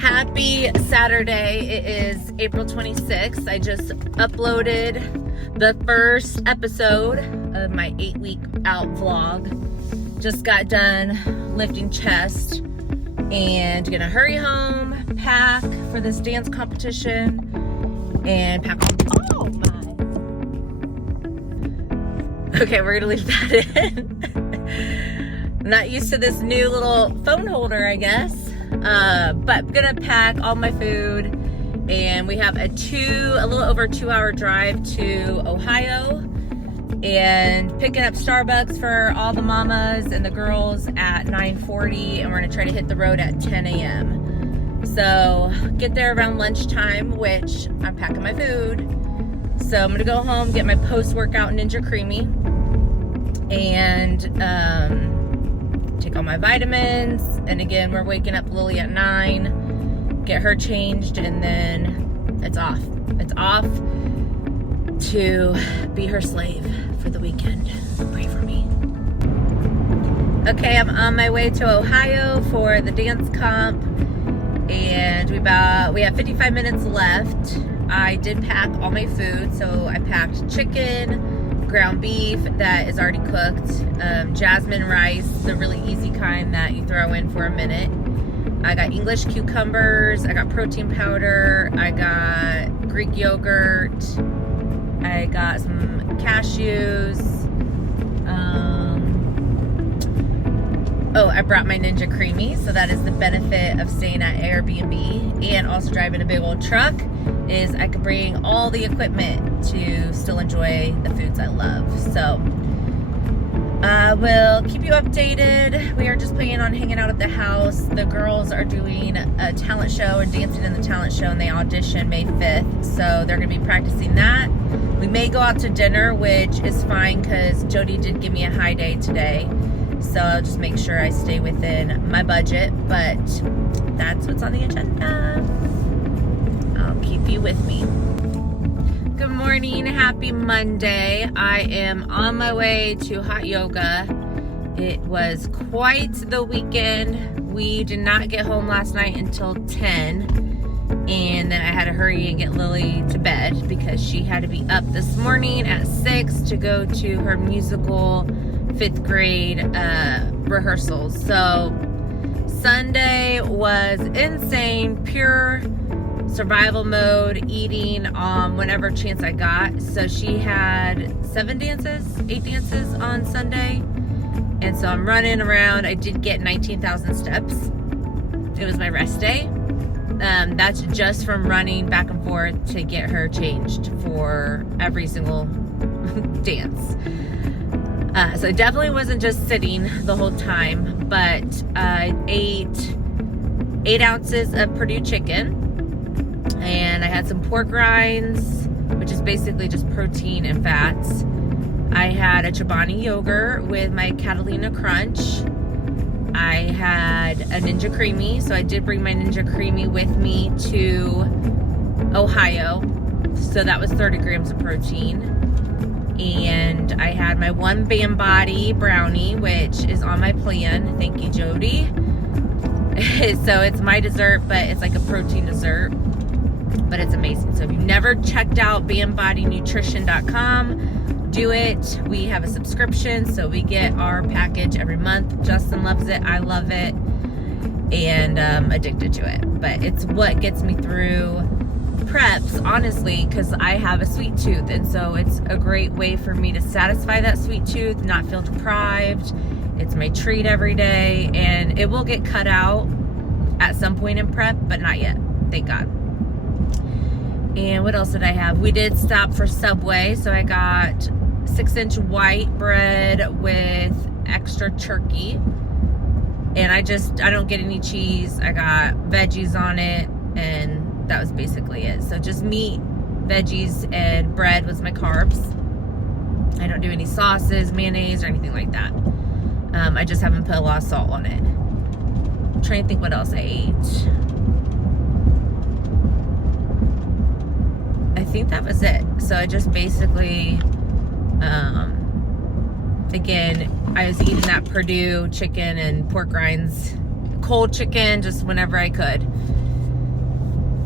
Happy Saturday. It is April 26th. I just uploaded the first episode of my 8-week out vlog. Just got done lifting chest and gonna hurry home, pack for this dance competition, and pack on. Oh my. Okay, we're gonna leave that in. I'm not used to this new little phone holder, I guess. But I'm gonna pack all my food, and we have a little over 2-hour drive to Ohio, and picking up Starbucks for all the mamas and the girls at 9:40, and we're gonna try to hit the road at 10 a.m. So get there around lunchtime, which I'm packing my food. So I'm gonna go home, get my post-workout Ninja Creamy, and take all my vitamins. And again, we're waking up Lily at 9, get her changed, and then it's off. It's off to be her slave for the weekend. Pray for me. Okay, I'm on my way to Ohio for the dance comp, and we have 55 minutes left. I did pack all my food, so I packed chicken, ground beef that is already cooked, jasmine rice, the really easy kind that you throw in for a minute. I got English cucumbers, I got protein powder, I got Greek yogurt, I got some cashews. I brought my Ninja Creamy, so that is the benefit of staying at Airbnb and also driving a big old truck, is I could bring all the equipment to still enjoy the foods I love. So I will keep you updated. We are just planning on hanging out at the house. The girls are doing a talent show and dancing in the talent show, and they audition May 5th, so they're gonna be practicing that. We may go out to dinner, which is fine because Jody did give me a high day today, so I'll just make sure I stay within my budget, but that's what's on the agenda. I'll keep you with me. Good morning, happy Monday. I am on my way to hot yoga. It was quite the weekend. We did not get home last night until 10, and then I had to hurry and get Lily to bed because she had to be up this morning at 6 to go to her musical 5th grade rehearsals. So Sunday was insane, pure survival mode, eating whenever chance I got. So she had 8 dances on Sunday, and so I'm running around. I did get 19,000 steps. It was my rest day. That's just from running back and forth to get her changed for every single dance. So it definitely wasn't just sitting the whole time, but I ate 8 ounces of Purdue chicken, and I had some pork rinds, which is basically just protein and fats. I had a Chobani yogurt with my Catalina Crunch. I had a Ninja Creamy, so I did bring my Ninja Creamy with me to Ohio, so that was 30 grams of protein. And I had my one Bam Body brownie, which is on my plan. Thank you, Jody. So it's my dessert, but it's like a protein dessert, but it's amazing. So if you've never checked out BamBodyNutrition.com, do it. We have a subscription, so we get our package every month. Justin loves it, I love it, and I'm addicted to it. But it's what gets me through preps, honestly, because I have a sweet tooth, and so it's a great way for me to satisfy that sweet tooth, not feel deprived. It's my treat every day, and it will get cut out at some point in prep, but not yet, thank God. And what else did I have? We did stop for Subway, so I got 6-inch white bread with extra turkey, and I don't get any cheese. I got veggies on it, and that was basically it. So just meat, veggies, and bread was my carbs. I don't do any sauces, mayonnaise, or anything like that. I just haven't put a lot of salt on it. I'm trying to think what else I ate. I think that was it. So I just basically, again, I was eating that Purdue chicken and pork rinds, cold chicken, just whenever I could.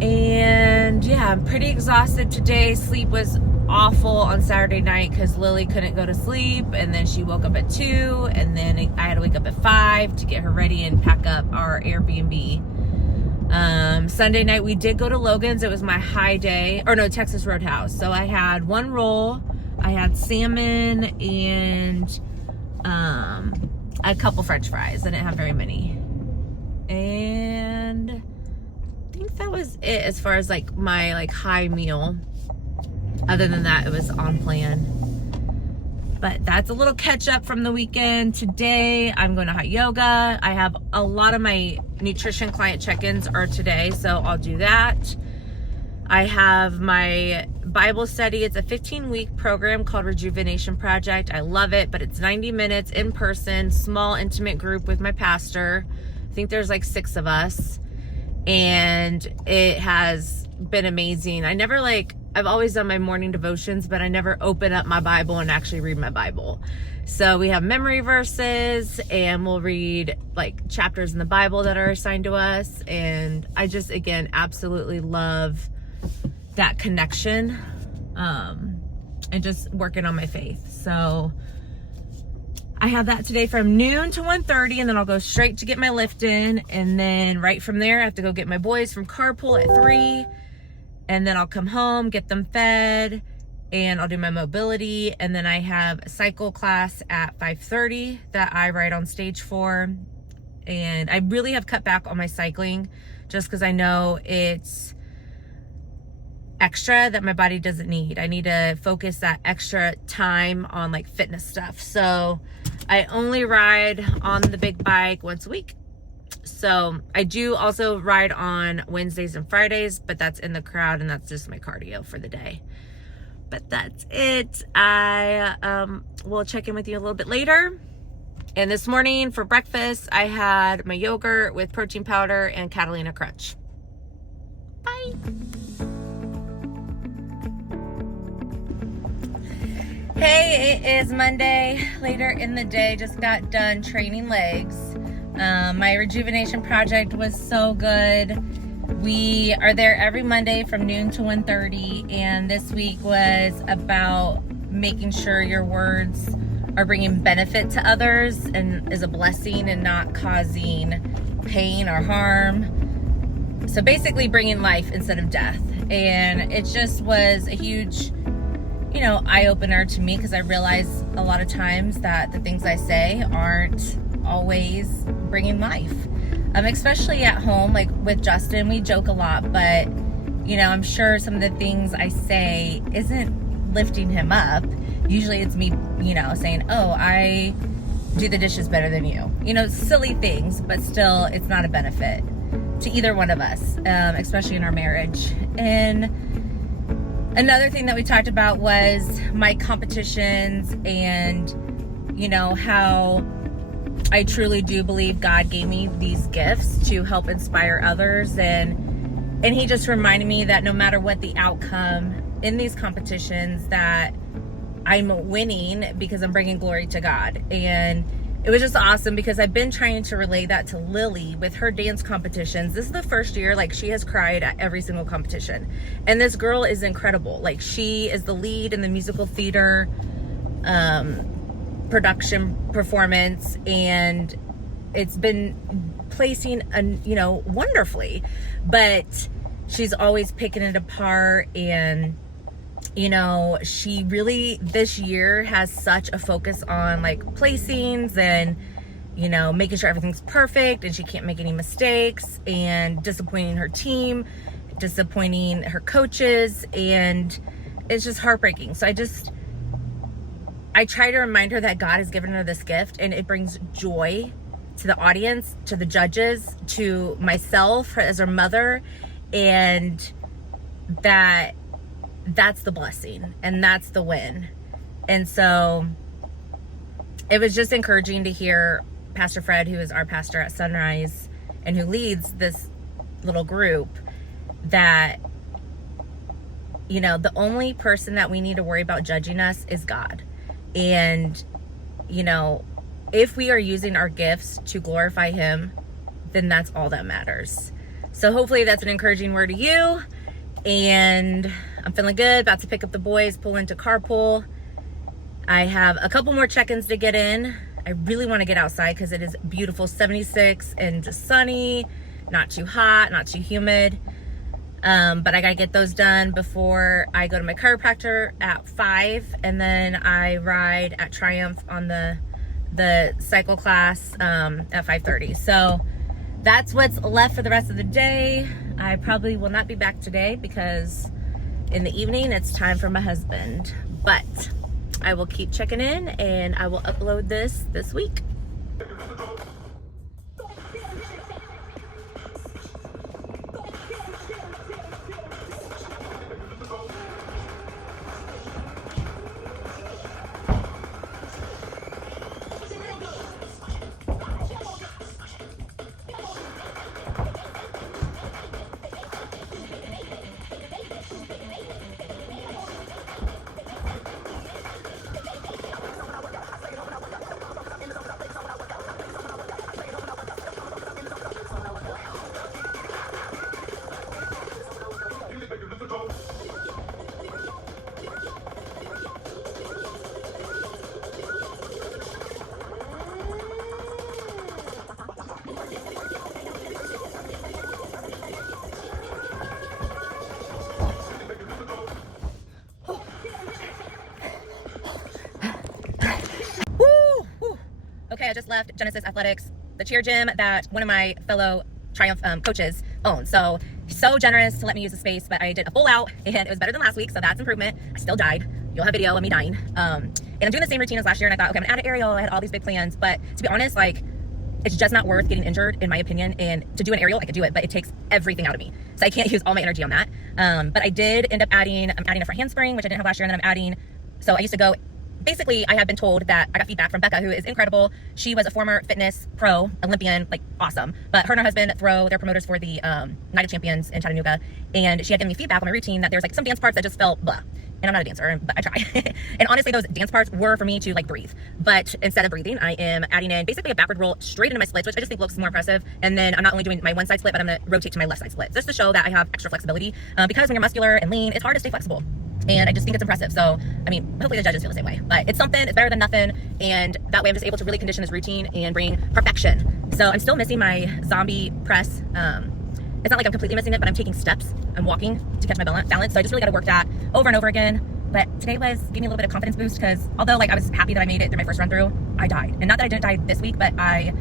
And yeah, I'm pretty exhausted today. Sleep was awful on Saturday night because Lily couldn't go to sleep, and then she woke up at 2, and then I had to wake up at 5 to get her ready and pack up our Airbnb. Sunday night we did go to Logan's. It was my high day, or no, Texas Roadhouse. So I had one roll, I had salmon, and a couple French fries. I didn't have very many, and I think that was it as far as like my like high meal. Other than that, it was on plan. But that's a little catch up from the weekend. Today I'm going to hot yoga. I have a lot of my nutrition client check-ins are today, so I'll do that. I have my Bible study. It's a 15-week program called Rejuvenation Project. I love it, but it's 90 minutes in person, small intimate group with my pastor. I think there's like 6 of us, and it has been amazing. I've always done my morning devotions, but I never open up my Bible and actually read my Bible. So we have memory verses, and we'll read like chapters in the Bible that are assigned to us. And I just, again, absolutely love that connection, and just working on my faith. So I have that today from noon to 1:30, and then I'll go straight to get my lift in. And then right from there, I have to go get my boys from carpool at 3. And then I'll come home, get them fed, and I'll do my mobility. And then I have a cycle class at 5:30 that I ride on stage for. And I really have cut back on my cycling just because I know it's extra that my body doesn't need. I need to focus that extra time on like fitness stuff. So I only ride on the big bike once a week. So I do also ride on Wednesdays and Fridays, but that's in the crowd, and that's just my cardio for the day. But that's it. I will check in with you a little bit later. And this morning for breakfast, I had my yogurt with protein powder and Catalina Crunch. Bye. Hey, it is Monday, later in the day. Just got done training legs. My rejuvenation project was so good. We are there every Monday from noon to 1:30, and this week was about making sure your words are bringing benefit to others and is a blessing and not causing pain or harm. So basically bringing life instead of death. And it just was a huge, eye-opener to me, because I realize a lot of times that the things I say aren't always bringing life, especially at home. Like with Justin, we joke a lot, but I'm sure some of the things I say isn't lifting him up. Usually it's me saying, oh, I do the dishes better than you, silly things, but still it's not a benefit to either one of us, especially in our marriage. And another thing that we talked about was my competitions, and how I truly do believe God gave me these gifts to help inspire others. And he just reminded me that no matter what the outcome in these competitions, that I'm winning because I'm bringing glory to God. And it was just awesome, because I've been trying to relay that to Lily with her dance competitions. This is the first year, like, she has cried at every single competition. And this girl is incredible. Like, she is the lead in the musical theater production performance, and it's been placing wonderfully, but she's always picking it apart. And she really this year has such a focus on like placings and making sure everything's perfect, and she can't make any mistakes, and disappointing her team, disappointing her coaches, and it's just heartbreaking. So I try to remind her that God has given her this gift, and it brings joy to the audience, to the judges, to myself as her mother, and that's the blessing, and that's the win. And so it was just encouraging to hear Pastor Fred, who is our pastor at Sunrise and who leads this little group, that the only person that we need to worry about judging us is God. And, if we are using our gifts to glorify him, then that's all that matters. So hopefully that's an encouraging word to you. And I'm feeling good, about to pick up the boys, pull into carpool. I have a couple more check-ins to get in. I really want to get outside because it is beautiful, 76 and just sunny, not too hot, not too humid. But I gotta get those done before I go to my chiropractor at 5, and then I ride at Triumph on the cycle class at 5:30. So that's what's left for the rest of the day. I probably will not be back today because in the evening it's time for my husband. But I will keep checking in and I will upload this week. Okay, I just left Genesis Athletics, the cheer gym that one of my fellow Triumph coaches owns. So he's so generous to let me use the space, but I did a full out and it was better than last week, so that's improvement. I still died. You'll have video of me dying. And I'm doing the same routine as last year, and I thought, okay, I'm gonna add an aerial. I had all these big plans, but to be honest, like, it's just not worth getting injured, in my opinion. And to do an aerial, I could do it, but it takes everything out of me. So I can't use all my energy on that. But I did end up adding a front handspring, which I didn't have last year, and then I'm adding, so I used to go, basically, I have been told that I got feedback from Becca, who is incredible. She was a former fitness pro, Olympian, like awesome. But her and her husband throw, they're promoters for the Night of Champions in Chattanooga. And she had given me feedback on my routine that there's like some dance parts that just felt blah. And I'm not a dancer, but I try. And honestly, those dance parts were for me to like breathe. But instead of breathing, I am adding in basically a backward roll straight into my splits, which I just think looks more impressive. And then I'm not only doing my one side split, but I'm gonna rotate to my left side split, just to show that I have extra flexibility. Because when you're muscular and lean, it's hard to stay flexible. And I just think it's impressive. So, I mean, hopefully the judges feel the same way. But it's something, it's better than nothing. And that way I'm just able to really condition this routine and bring perfection. So I'm still missing my zombie press. It's not like I'm completely missing it, but I'm taking steps. I'm walking to catch my balance. So I just really got to work that over and over again. But today gave me a little bit of confidence boost because although like I was happy that I made it through my first run through, I died. And not that I didn't die this week, but I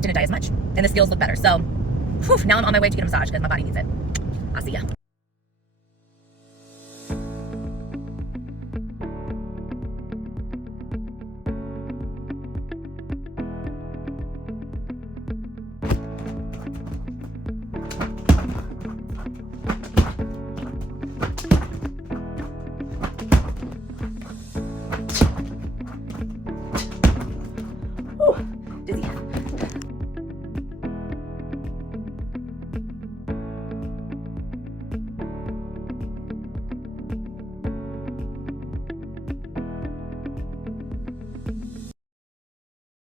didn't die as much. And the skills look better. So, whew, now I'm on my way to get a massage because my body needs it. I'll see ya.